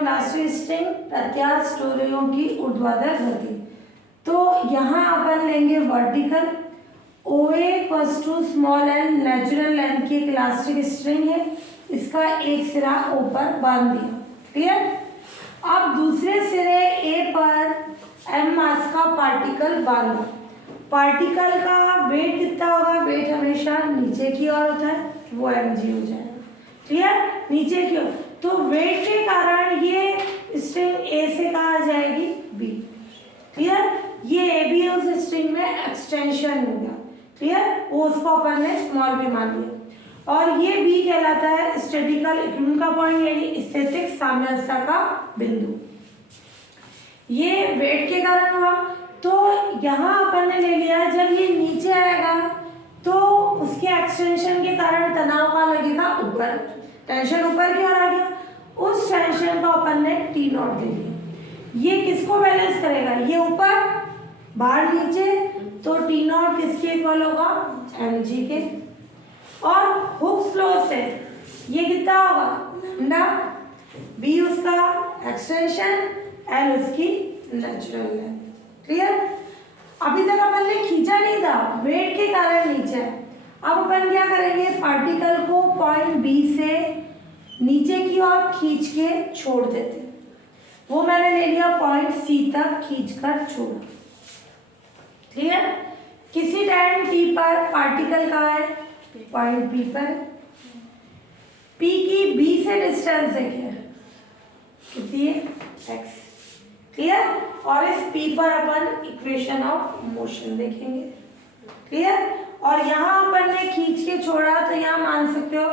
Elastic string प्रत्यास्थ स्टोरियों की ऊर्ध्वाधर गति। तो यहाँ अपन लेंगे vertical, OA equals to small L natural length की एक इलास्टिक स्ट्रिंग है, इसका एक सिरा ऊपर बांध दिया। क्लियर। अब दूसरे सिरे A पर m मास का पार्टिकल बांधा। पार्टिकल का वेट कितना होगा? वेट हमेशा नीचे की ओर होता है, वो mg हो जाएगा। क्लियर, नीचे की ओर। तो वेट के कारण ये स्ट्रिंग A से कहाँ आ जाएगी? B। क्लियर, ये A भी उस स्ट्रिंग में एक्सटेंशन हो गया। क्लियर, वो उसको अपन ने स्मॉल भी मान लिया। और ये B कहलाता है स्टैटिकल इक्विलिब्रियम का पॉइंट, यानी स्थितिक साम्यावस्था का बिंदु। ये वेट के कारण हुआ। तो यहाँ अपन ने ले लिया, जब ये नीचे आएगा तो उसके एक्सटेंशन के कारण तनाव का लगेगा ऊपर, टेंशन ऊपर की ओर आ गया, उस टेंशन को अपन ने T नॉट दे दिया। ये किसको बैलेंस करेगा? ये ऊपर बाहर नीचे, तो T नॉट किसके इक्वल होगा? mg के। और हुक्स लॉ से ये कितना होगा? लैम्डा, B उसका एक्सटेंशन, L उसकी नेचुरल लेंथ। क्लियर। अभी तक अपन ने खींचा नहीं था, वेट के कारण नीचे है। अब अपन क्या करेंगे? पार्टिकल को पॉइंट B से नीचे की ओर खींच के छोड़ देते। वो मैंने ले लिया पॉइंट C तक खींचकर छोड़ा। क्लियर। किसी टाइम T पर पार्टिकल कहाँ है? पॉइंट B पर। P की B से डिस्टेंस है क्या? कितनी है? x। क्लियर। और इस P पर अपन इक्वेशन ऑफ मोशन देखेंगे। क्लियर। और यहाँ अपन ने खींच के छोड़ा, तो यहाँ मान सकते हो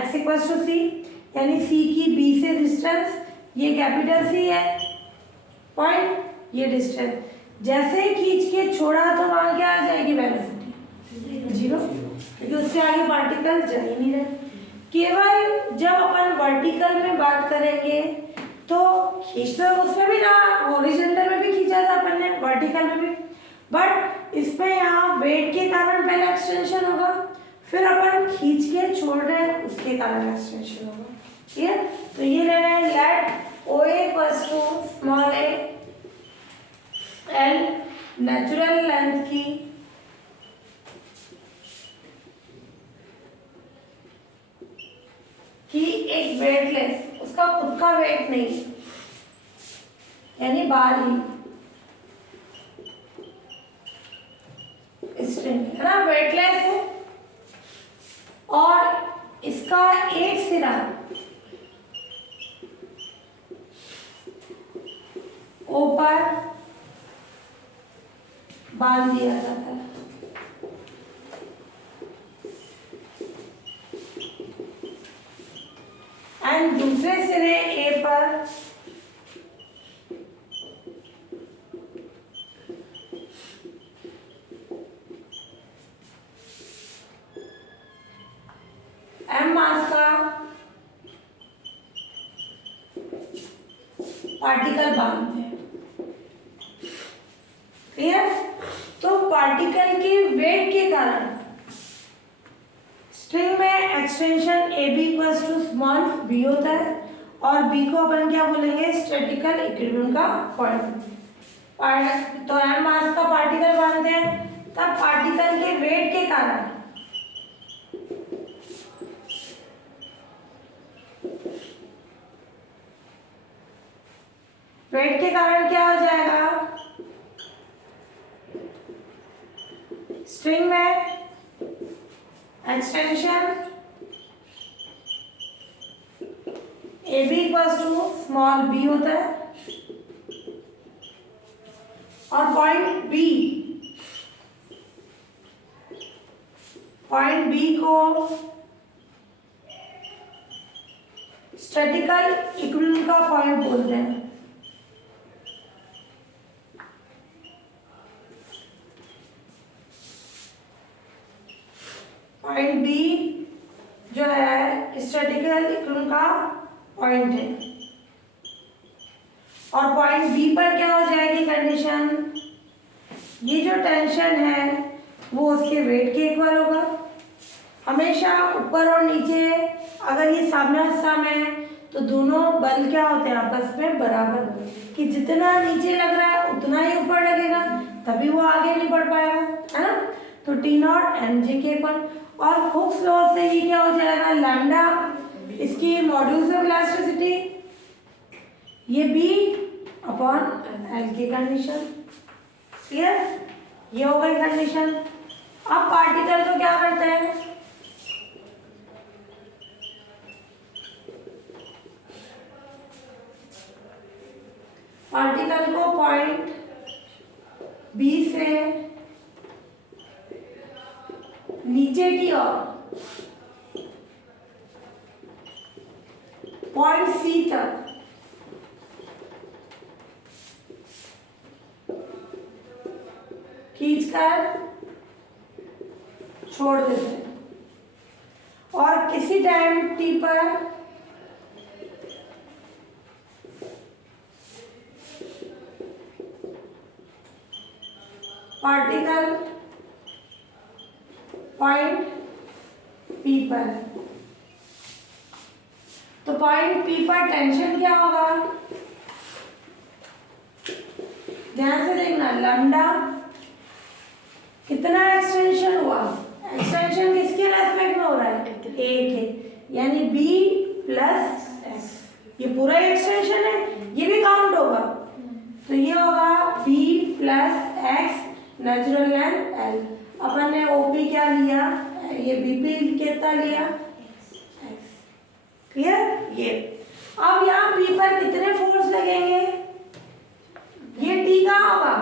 x इक्वल्स टू C, यानी C की B से डिस्टेंस, ये कैपिटल C है पॉइंट, ये डिस्टेंस। जैसे ही खींच के छोड़ा तो वहाँ क्या आ जाएगी? वेलोसिटी 0, क्योंकि उससे आगे पार्टिकल जा ही नहीं रहे। केवल जब अपन वर्टिकल में बात करेंगे तो खींचना उसमें भी ना, हॉरिजॉन्टल में भी खींचा था अपन ने, वर्टिकल में भी, बट इसमें यहाँ वेट के कारण पहले एक्सटेंशन होगा, फिर अपन खींच के छोड़ रहे हैं उसके कारण एक्सटेंशन होगा। ठीक है। तो ये ले रहे हैं let OA equals to small a L natural length की एक वेटलेस, उसका खुद का वेट नहीं, यानी बाहर ही स्ट्रिंग है ना, वेटलेस है, और इसका एक सिरा ऊपर बांध दिया जाता है। एंड दूसरे सिरे A पर m मास का पार्टिकल बांधते हैं। क्लियर। तो पार्टिकल के वेट के कारण स्ट्रिंग में extension AB equals to small b होता है, और B को अपन क्या बोलेंगे? स्टैटिकल इक्विलिब्रियम का पॉइंट। तो m मास का पार्टिकल बांधते हैं, तब पार्टिकल के वेट के कारण क्या हो जाएगा? स्ट्रिंग में extension AB equals to small b होता है, और पॉइंट B को स्टैटिकल इक्विलिब्रियम का पॉइंट बोलते हैं। पॉइंट B जो है स्टैटिकल इक्विलिब्रियम का पॉइंट है, और पॉइंट B पर क्या हो जाएगी कंडीशन? ये जो टेंशन है वो उसके वेट के इक्वल होगा। हमेशा ऊपर और नीचे अगर ये साम्यावस्था में है तो दोनों बल क्या होते हैं आपस में बराबर, कि जितना नीचे लग रहा है उतना ही ऊपर लगेगा, तभी वो आगे नहीं बढ़ पाएगा, है ना। तो टी नॉट एम जी के पर, और हुक्स लॉ से ये क्या हो जाएगा, लैम्डा इसकी मॉड्यूलस ऑफ इलास्टिसिटी, ये बी अपॉन एल की कंडीशन, क्लियर, ये हो गई कंडीशन। अब पार्टिकल को क्या करते हैं, पार्टिकल को पॉइंट बी से नीचे की ओर पॉइंट सी तक खींचकर छोड़ देते हैं, और किसी टाइम टी पर पार्टिकल पॉइंट पी पर, तो पॉइंट पी पर टेंशन क्या होगा, ध्यान से देखना, लैम्डा कितना एक्सटेंशन हुआ, एक्सटेंशन किसके रेस्पेक्ट में हो रहा है, ए के, यानी बी प्लस एक्स, ये पूरा एक्सटेंशन है, ये भी काउंट होगा, तो ये होगा B plus X natural length L. अपन ने ओपी क्या लिया, ये बीपी कितना लिया, एक्स, क्लियर। ये अब यहाँ पी पर कितने फोर्स लगेंगे, ये टी का होगा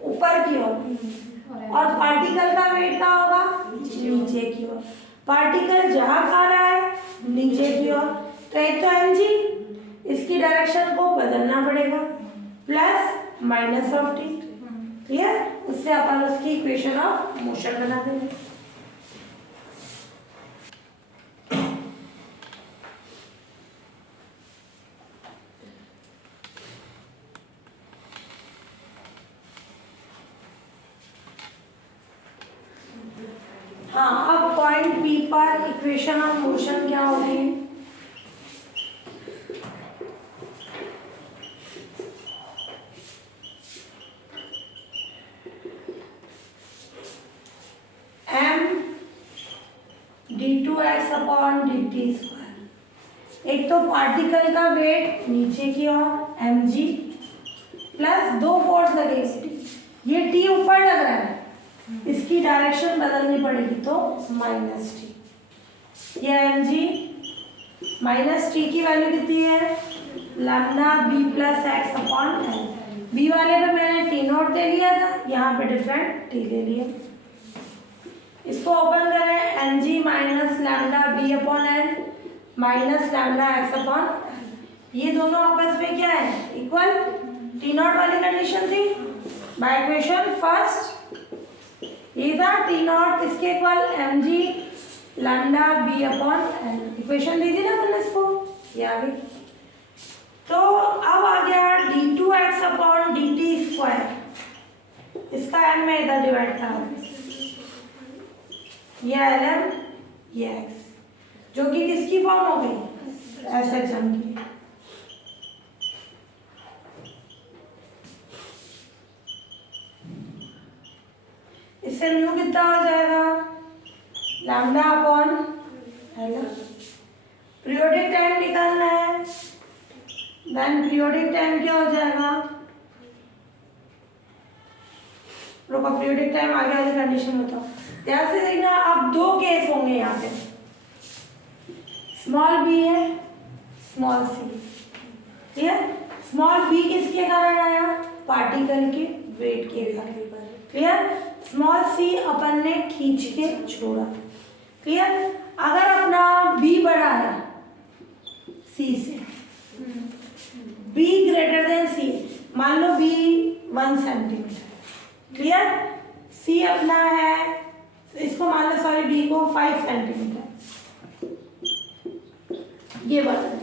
ऊपर की ओर, और पार्टिकल का वेट का होगा नीचे की ओर, पार्टिकल जहाँ खा रहा है नीचे की ओर, तो एक तो एम जी, इसकी डायरेक्शन को बदलना पड़ेगा, plus minus of T, clear, उससे अपन उसकी इक्वेशन ऑफ मोशन बना देंगे। हाँ, अब पॉइंट बी पर इक्वेशन ऑफ मोशन क्या होगी, d2x अपॉन dt स्क्वायर, एक तो पार्टिकल का वेट नीचे की ओर mg प्लस दो फोर्स लगेगी, ये t ऊपर लग रहा है, इसकी डायरेक्शन बदलनी पड़ेगी, तो माइनस टी, ये mg माइनस टी की वैल्यू कितनी है, lambda B plus X upon L, B वाले पे मैंने टी नोट ले लिया था, यहाँ पे डिफरेंट टी ले लिया, इसको ओपन करें, M G minus lambda B upon L minus lambda X upon, ये दोनों आपस में क्या है, इक्वल, टी नॉट वाली कंडीशन थी, बाय इक्वेशन फर्स्ट ये था टी नॉट इसके equal M G lambda B upon L, equation दी थी ना मैंने इसको, ये आ गई। तो अब आ गया D two X upon D T square, इसका एम में इधर डिवाइड करा, ये एल एम ये एक्स, जो कि किसकी फॉर्म हो गई, एस एच एम की। इससे म्यू कितना हो जाएगा, lambda upon L, periodic time निकालना है, देन पीरियोडिक टाइम क्या हो जाएगा, रुको पीरियोडिक टाइम आगे वाली कंडीशन बताओ, ध्यान से देखना, अब दो केस होंगे यहाँ पे, स्मॉल बी है स्मॉल सी, ठीक है, स्मॉल बी किसके कारण आया, पार्टिकल के वेट के कारण, क्लियर, स्मॉल सी अपन ने खींच के छोड़ा, क्लियर। अगर अपना बी बड़ा है सी से, बी ग्रेटर देन सी, मान लो बी 1 सेंटीमीटर, क्लियर, सी अपना है, इसको मान लो सॉरी बी को 5 सेंटीमीटर, ये बता,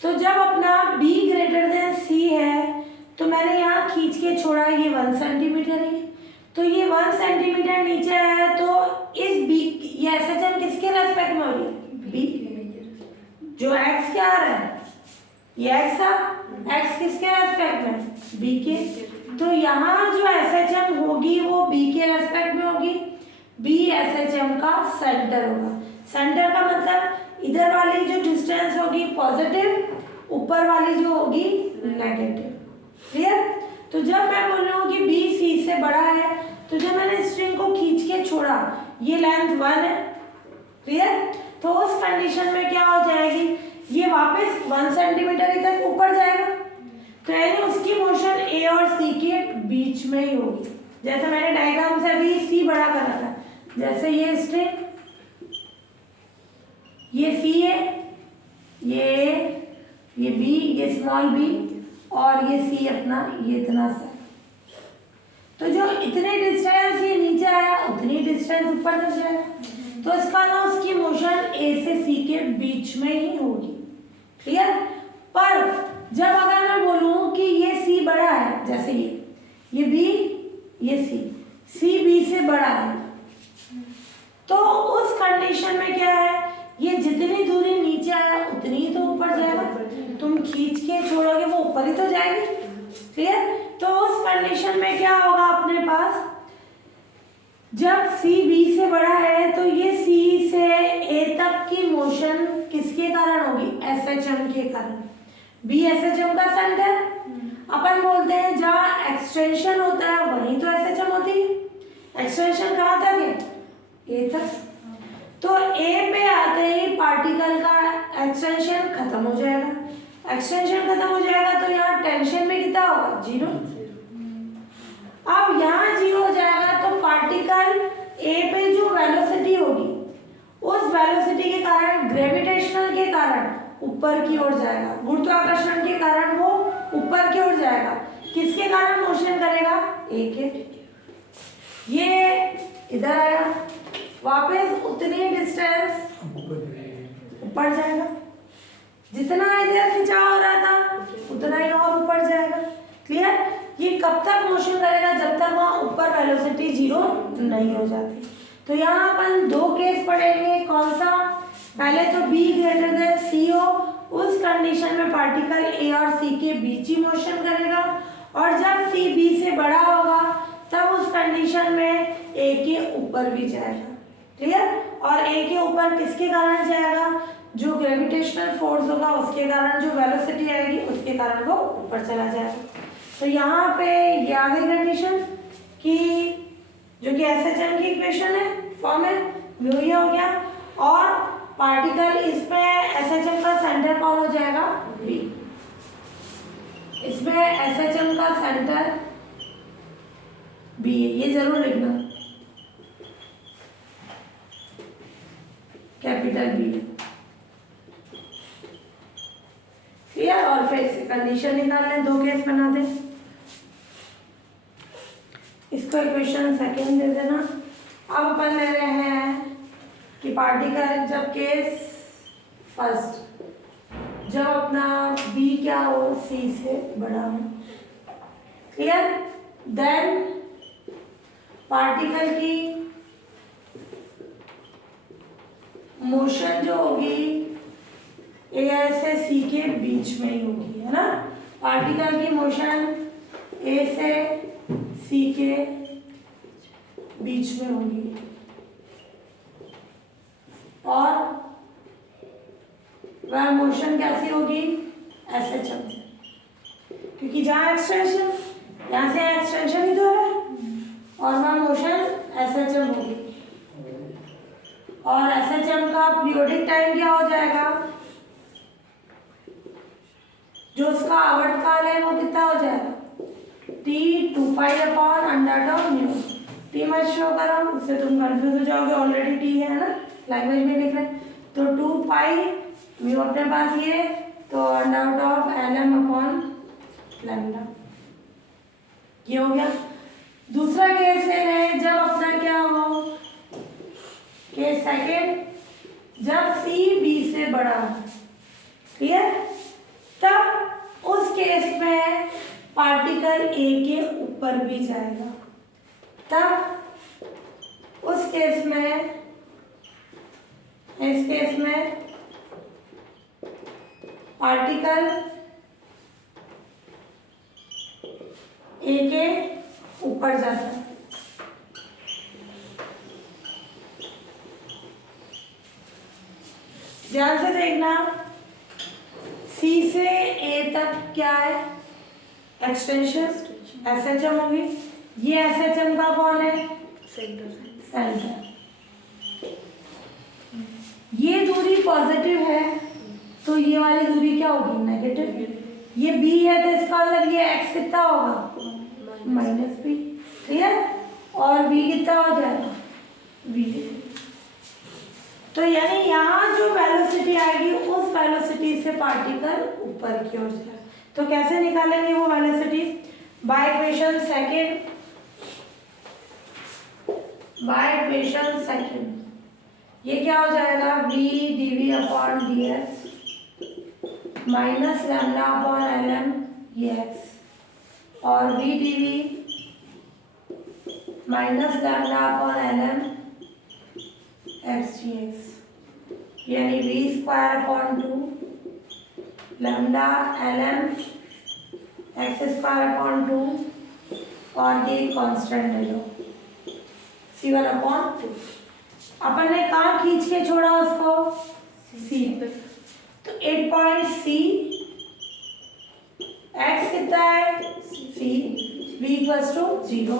तो जब अपना b ग्रेटर देन c है, तो मैंने यहाँ खींच के छोड़ा, ये 1 सेंटीमीटर है, तो ये 1 सेंटीमीटर नीचे है, तो इस b, ये एस एच एम किसके रेस्पेक्ट में हो रही है, b, जो x क्या आ रहा है, ये x था, x किसके रेस्पेक्ट में, b के। तो यहाँ जो SHM होगी वो b के रेस्पेक्ट में होगी, b SHM का सेंटर होगा। सेंटर का मतलब इधर वाली जो डिस्टेंस होगी पॉजिटिव, ऊपर वाली जो होगी नेगेटिव। क्लियर। तो जब मैं बोल रही हूँ कि b c से बड़ा है, तो जब मैंने स्ट्रिंग को खींच के छोड़ा, ये लेंथ 1 है। क्लियर। तो उस कंडीशन में क्या हो जाएगी, ये वापस 1 सेंटीमीटर तक ऊपर जाएगा। तो यानी उसकी मोशन a और c के बीच में ही होगी। जैसे मैंने डायग्राम से अभी c बड़ा करा था, जैसे ये स्ट्रिंग, ये c है, ये b, ये स्मॉल b, और ये c अपना ये इतना सा। तो जो इतने डिस्टेंस ये नीचे आया उतनी डिस्टेंस ऊपर तक जाएगा। तो इसका ना उसकी मोशन a से c के बीच में ही होगी। क्लियर। पर जब अगर मैं बोलूं कि ये c बड़ा है, जैसे ये b, ये c b से बड़ा है, तो उस कंडीशन में क्या है, ये जितनी दूरी नीचे आया उतनी ही तो ऊपर जाएगा। तुम खींच के छोड़ोगे वो ऊपर ही तो जाएगी। क्लियर। तो उस कंडीशन में क्या होगा अपने पास, जब c b से बड़ा है तो ये c से a तक की मोशन किसके कारण होगी, SHM के कारण। b SHM का सेंटर, अपन बोलते हैं जहाँ एक्सटेंशन होता है वहीं तो SHM होती है। एक्सटेंशन कहाँ तक है, a तक। तो a पे आते ही पार्टिकल का एक्सटेंशन खत्म हो जाएगा। एक्सटेंशन खत्म हो जाएगा तो यहाँ टेंशन में कितना होगा, 0। अब यहाँ 0 हो जाएगा तो पार्टिकल a पे जो वेलोसिटी होगी, उस वेलोसिटी के कारण, ग्रेविटेशनल के कारण ऊपर की ओर जाएगा, गुरुत्वाकर्षण के कारण वो ऊपर की ओर जाएगा। किसके कारण मोशन करेगा, a के। ये इधर आया, वापस उतनी डिस्टेंस ऊपर जाएगा, जितना इधर खिंचाव हो रहा था उतना ही और ऊपर जाएगा। क्लियर। ये कब तक मोशन करेगा, जब तक वहाँ ऊपर वेलोसिटी 0 नहीं हो जाती। तो यहाँ अपन दो केस पढ़ेंगे। कौन सा, पहले तो b ग्रेटर देन c हो, उस कंडीशन में पार्टिकल a और c के बीच ही मोशन करेगा, और जब c b से बड़ा होगा तब उस कंडीशन में a के ऊपर भी जाएगा। क्लियर। और a के ऊपर किसके कारण जाएगा, जो ग्रेविटेशनल फोर्स होगा उसके कारण, जो वेलोसिटी आएगी उसके कारण वो ऊपर चला जाएगा। तो यहाँ पे ये आ गई कंडीशन कि जो कि SHM की इक्वेशन है, फॉर्म है, म्यू ये हो गया। और पार्टिकल इसमें SHM का सेंटर कौन हो जाएगा, B। इसमें SHM का सेंटर B है, ये जरूर लिखना, कैपिटल B है। क्लियर। और फिर से कंडीशन निकाल लें, दो केस बना दें। इसको इक्वेशन सेकेंड दे देना। अब अपन ले रहे हैं कि पार्टिकल जब केस फर्स्ट, जब अपना b क्या हो, c से बड़ा हो। क्लियर। देन पार्टिकल की मोशन जो होगी a से c के बीच में ही होगी, है ना। पार्टिकल की मोशन a से c के बीच में होगी, और वह मोशन कैसी होगी, SHM, क्योंकि जहाँ एक्सटेंशन, यहाँ से एक्सटेंशन ही तो है, और वह मोशन SHM होगी। और SHM का पीरियोडिक टाइम क्या हो जाएगा, जो उसका आवर्तकाल है वो कितना हो जाएगा, t 2π/√μ। टी मत शो करो, उससे तुम कंफ्यूज हो जाओगे, ऑलरेडी टी है ना, लैंग्वेज में लिख रहे हैं। तो 2π अपने पास ये, तो √LM/λ ये हो गया। दूसरा केस है जब अपना क्या हो, केस सेकेंड, जब c b से बड़ा हो। क्लियर। तब उस केस में पार्टिकल a के ऊपर भी जाएगा। तब उस केस में, इस केस में पार्टिकल ए के ऊपर जाता है। ध्यान से देखना, सी से ए तक क्या है, एक्सटेंशन एसएचएम होगी। ये एसएचएम का कौन है, सेंटर। ये दूरी पॉजिटिव है तो ये वाली दूरी क्या होगी, नेगेटिव। ये बी है तो इसका मतलब ये एक्स कितना होगा, माइनस बी, क्लियर। और बी कितना हो जाएगा, बी। तो यानी यहाँ जो वेलोसिटी आएगी उस वेलोसिटी से पार्टिकल ऊपर की ओर जाएगा। तो कैसे निकालेंगे वो वेलोसिटी, बाय इक्वेशन सेकेंड। ये क्या हो जाएगा, v dv upon dx minus lambda upon lm ये x, और v dv minus lambda upon lm x dx, यानी v square upon 2 lambda lm x square upon 2, और ये कांस्टेंट ले लो c1 अपॉन 2। अपन ने कहाँ खींच के छोड़ा उसको, सी पे। तो 8 पॉइंट सी, एक्स कितना है, सी, v इक्वल्स टू 0।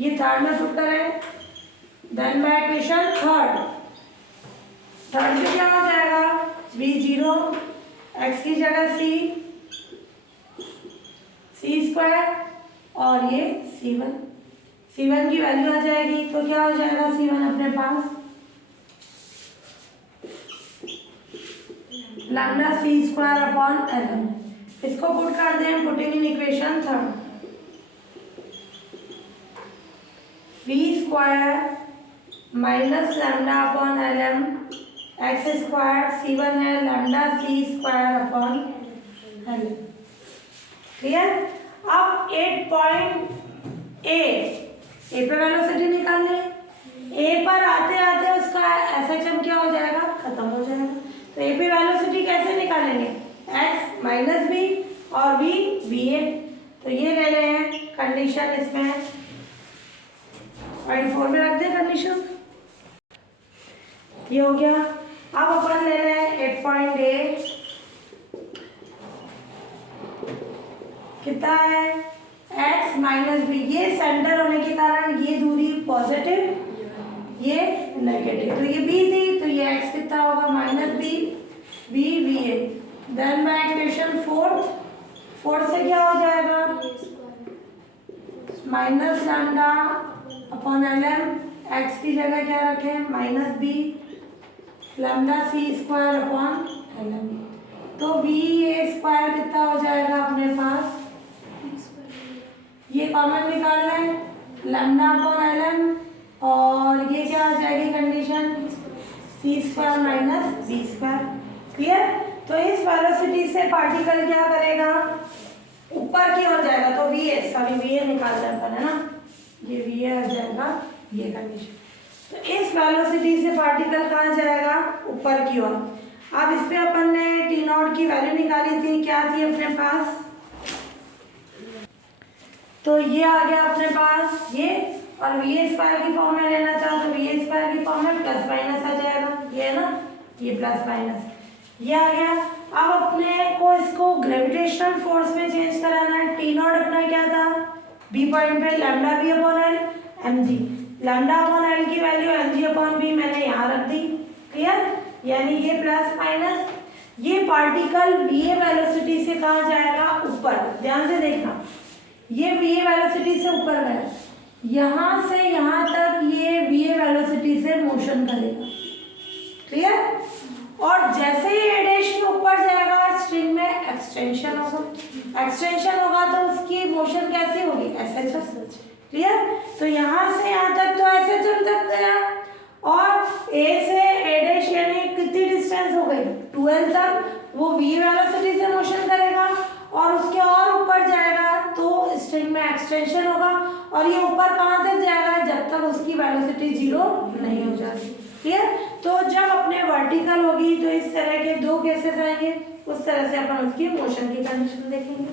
ये थर्ड में पुट करें। देन बाय इक्वेशन थर्ड में क्या हो जाएगा, v 0, x की जगह सी स्क्वायर, और ये c1 की वैल्यू आ जाएगी। तो क्या हो जाएगा, c1 अपने पास lambda C square upon lm। इसको पुट कर दें, putting in equation third, v square minus lambda upon lm x square, c1 है lambda C square upon lm, clear. अब 8 पॉइंट ए पे वेलोसिटी निकालनी है। ए पर आते आते उसका एसएचएम क्या हो जाएगा, खत्म हो जाएगा। तो ए पे वेलोसिटी कैसे निकालेंगे, x माइनस बी और v बी ए। तो ये ले रहे हैं कंडीशन, इसमें 4 में रख दें कंडीशन, ये हो गया। अब अपन ले रहे हैं 8 पॉइंट ए, कितना है, x माइनस बी। ये सेंटर होने के कारण ये दूरी पॉजिटिव, ये नेगेटिव। तो ये b थी तो ये x कितना होगा, minus B, B A. Then by equation fourth से क्या हो जाएगा, minus lambda upon lm, x की जगह क्या रखें, minus B lambda C square upon lm। तो बी ए स्क्वायर कितना हो जाएगा अपने पास, ये कॉमन निकाल लें, लैम्डा अपॉन lm, और ये क्या आ जाएगी condition, C square minus B square, clear. तो इस वेलोसिटी से पार्टिकल क्या करेगा, ऊपर की ओर जाएगा। तो V A, sorry V A निकालते हैं अपन, है ना, ये वी ए आ जाएगा, ये कंडीशन। तो इस वेलोसिटी से पार्टिकल कहाँ जाएगा, ऊपर की ओर। अब इस पे अपन ने टी नॉट की वैल्यू निकाली थी, क्या थी अपने पास, तो ये आ गया अपने पास ये, और वी ए स्क्वायर की फॉर्म में लेना चाहो तो वी ए स्क्वायर की फॉर्म में प्लस माइनस आ जाएगा, ये है ना, ये प्लस माइनस ये आ गया। अब अपने को इसको ग्रेविटेशनल फोर्स में चेंज कराना है। टी नॉट अपना क्या था, बी पॉइंट पे lambda B upon L M G, lambda upon L की value M G upon B मैंने यहाँ रख दी, क्लियर। यानी ये प्लस माइनस, ये पार्टिकल वी ए वेलोसिटी से कहाँ जाएगा, ऊपर। ध्यान से देखना, ये वी ए वेलोसिटी से ऊपर गया, यहाँ से यहाँ तक ये वी ए वेलोसिटी से मोशन करेगा, क्लियर। और जैसे ही ए डैश के ऊपर जाएगा स्ट्रिंग में एक्सटेंशन होगा, एक्सटेंशन होगा तो उसकी मोशन कैसी होगी, एसएचएम, क्लियर। तो यहाँ से यहाँ तक तो एसएचएम तक गया, और ए से ए डैश यानी कितनी डिस्टेंस हो गई, 12 तक वो वी वेलोसिटी से मोशन करेगा, और उसके और ऊपर जाएगा तो स्ट्रिंग में एक्सटेंशन होगा, और ये ऊपर कहाँ तक जाएगा, जब तक उसकी वेलोसिटी 0 नहीं हो जाती, क्लियर। तो जब अपने वर्टिकल होगी तो इस तरह के दो केसेस आएंगे, उस तरह से अपन उसकी मोशन की कंडीशन देखेंगे।